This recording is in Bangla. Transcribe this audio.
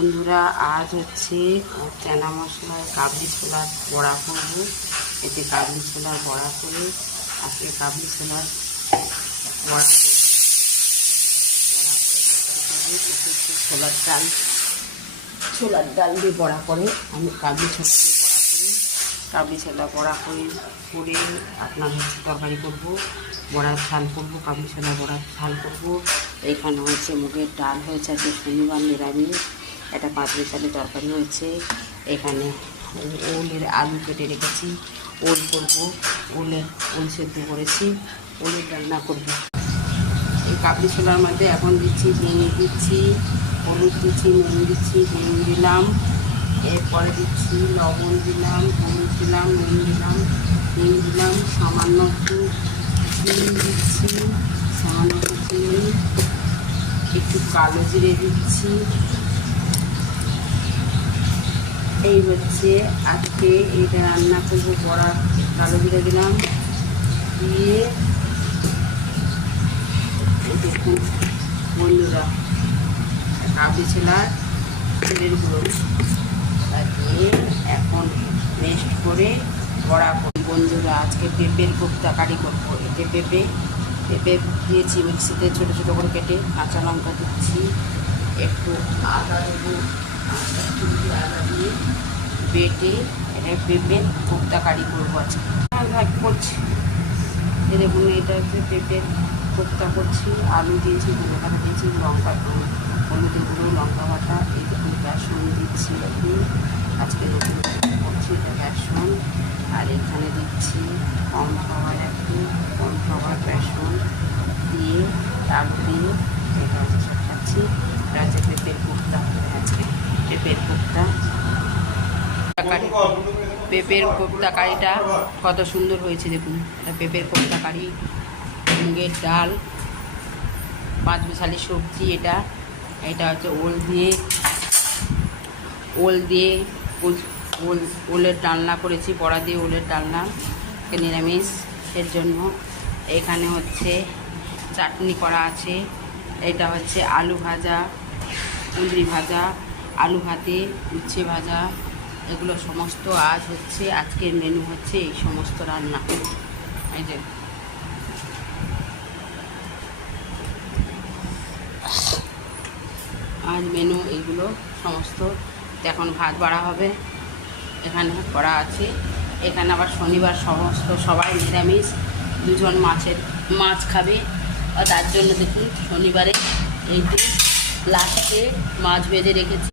বন্ধুরা, আজ হচ্ছে চানা মশলায় কাবলি ছোলার বড়া করব। এতে কাবলি ছোলার বড়া করে আজকে কাবলি ছোলার বড়া একটু ছোলার ডাল দিয়ে বড়া করে আমি কাবলি ছোলা দিয়ে বড়া করি। কাবলি ছোলা বড়া করে আপনার হচ্ছে তরকারি করব, বড়ার ঝাল করবো, কাবলি ছোলা বড়ার ঝাল করবো। এইখানে হচ্ছে মুগের ডাল হয়েছে, আজকে শনিবার নিরামিষ। একটা পাঁচমি চালে তরকারি হয়েছে। এখানে ওলের আলু কেটে রেখেছি, ওল করবো, ওল সেদ্ধ করেছি, ওলের রান্না করবো। এই কাবলি ছোলার মধ্যে এখন দিচ্ছি ভেঙে দিচ্ছি, হলুদ দিচ্ছি, নুন দিচ্ছি, নুন দিলাম, এরপরে দিচ্ছি লবণ দিলাম, হলুদ দিলাম, নুন দিলাম, নুন দিলাম, সামান্য একটু চিনি দিচ্ছি, সামান্য একটু চিনি, একটু কালো জিরে দিচ্ছি। এই হচ্ছে আজকে এইটা রান্না করবো। বড়া কালো জিরে দিলাম, দিয়ে দেখুন বন্ধুরা কাবলি ছোলার তেলের গুঁড়ো দিয়ে এখন পেস্ট করে বড়া করব। বন্ধুরা আজকে পেঁপের কোপ্তা কারি করবো। এতে পেঁপে দিয়েছি মিক্সিতে ছোটো ছোটো করে কেটে, কাঁচা লঙ্কা দিচ্ছি, একটু আদা দেবো, আদা দিয়ে বেটে এটা পেঁপের কোপ্তা কারি করবো আজকে। ভাগ করছি, দেখুন এটা হচ্ছে পেঁপের কোপ্তা করছি। আলু দিয়েছি, ধনে পাতা দিয়েছি, লঙ্কা হলুদের গুঁড়ো, লঙ্কা বাটা, এই দেখুন বেসন দিচ্ছি। আজকে নতুন করছি এটা বেসন। আর এখানে দিচ্ছি কর্নফ্লাওয়ার বেসন দিয়ে আলু দিয়ে এটা হচ্ছে খাচ্ছি। এটা হচ্ছে পেঁপের কোপ্তা। আজকে পেঁপের কোপ্তা কারি, পেঁপের কোপ্তা কারিটা কত সুন্দর হয়েছে দেখুন। এটা পেঁপের কোপ্তা কারি, মুগের ডাল, পাঁচমিশালি সবজি। এটা হচ্ছে ওলের ডালনা করেছি, বড়া দিয়ে ওলের ডালনা, নিরামিষের জন্য। এখানে হচ্ছে চাটনি করা আছে। এটা হচ্ছে আলু ভাজা, কুঁদরি ভাজা, আলু ভাতে, উচ্ছে ভাজা, এগুলো সমস্ত আজ হচ্ছে আজকের মেনু হচ্ছে এই সমস্ত রান্না। এই যে আজ মেনু এইগুলো সমস্ত। এখন ভাত বাড়া হবে, এখানে করা আছে। এখানে আবার শনিবার সবাই নিরামিষ, দুজন মাছ খাবে, তার জন্য দেখুন শনিবারে এইটু লাস্টে মাছ ভেজে রেখেছি।